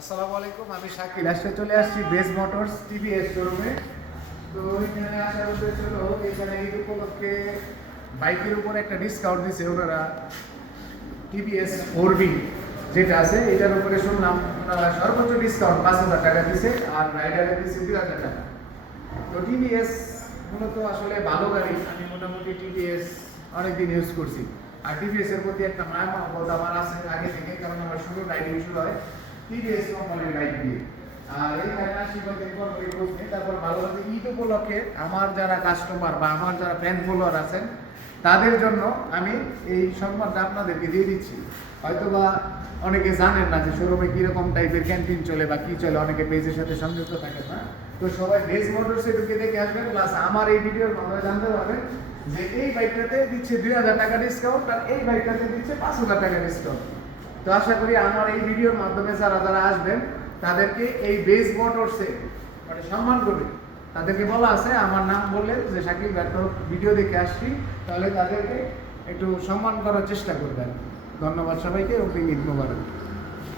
আসসালামু আলাইকুম, আমি শাকিল। আজকে চলে আসছি বেজ মোটরস টিভিএস শোরুমে। তো এখানে আসার উদ্দেশ্য হলো, এখানে ঈদ উপলক্ষে বাইকের উপর একটা ডিসকাউন্ট দিচ্ছে ওনারা। টিভিএস 4B যেটা আছে এটার উপরে শুনলাম ওনারা সর্বোচ্চ ডিসকাউন্ট 5,000 টাকা দিচ্ছে, আর রাইডারে দিচ্ছে 2,000 টাকা। তো টিভিএস মূলত আসলে ভালো গাড়ি। আমি মোটামুটি টিভিএস অনেকদিন ইউজ করছি, আর টিভিএস এর প্রতি একটা মায়া মহব্বত আমার আছে আগে থেকে, কারণ আমার শুরু রাইডিং শুরু হয় টিভিএস কোম্পানির বাইক দিয়ে। আর এইখানে আসি কয়েকদিন পর করে খোঁজ নিই। তারপর ভালো লাগে ঈদ উপলক্ষে আমার যারা কাস্টমার বা আমার যারা ফ্যান ফলোয়ার আছেন তাদের জন্য আমি এই সম্মানটা আপনাদেরকে দিয়ে দিচ্ছি। হয়তোবা অনেকে জানেন না যে শোরুমে কীরকম টাইপের ক্যান্টিন চলে বা কী চলে, অনেকে পেজের সাথে সংযুক্ত থাকেন না। তো সবাই বেজ মোটরসে ঢুকে দেখে আসবেন, প্লাস আমার এই ভিডিওর মাধ্যমে জানতে পারবেন যে এই বাইকটাতে দিচ্ছে 2,000 টাকা ডিসকাউন্ট, আর এই বাইকটাতে দিচ্ছে 5,000 টাকা ডিসকাউন্ট। তো আশা করি আমার এই ভিডিওর মাধ্যমে যারা যারা আসবেন তাদেরকে এই বেজ মোটরসে মানে সম্মান করবে। তাদেরকে বলা আছে, আমার নাম বললেন যে শাকিল ভাই তো ভিডিও দেখে আসছি, তাহলে তাদেরকে একটু সম্মান করার চেষ্টা করবেন। ধন্যবাদ সবাইকে, ওকে ঈদ মোবারক।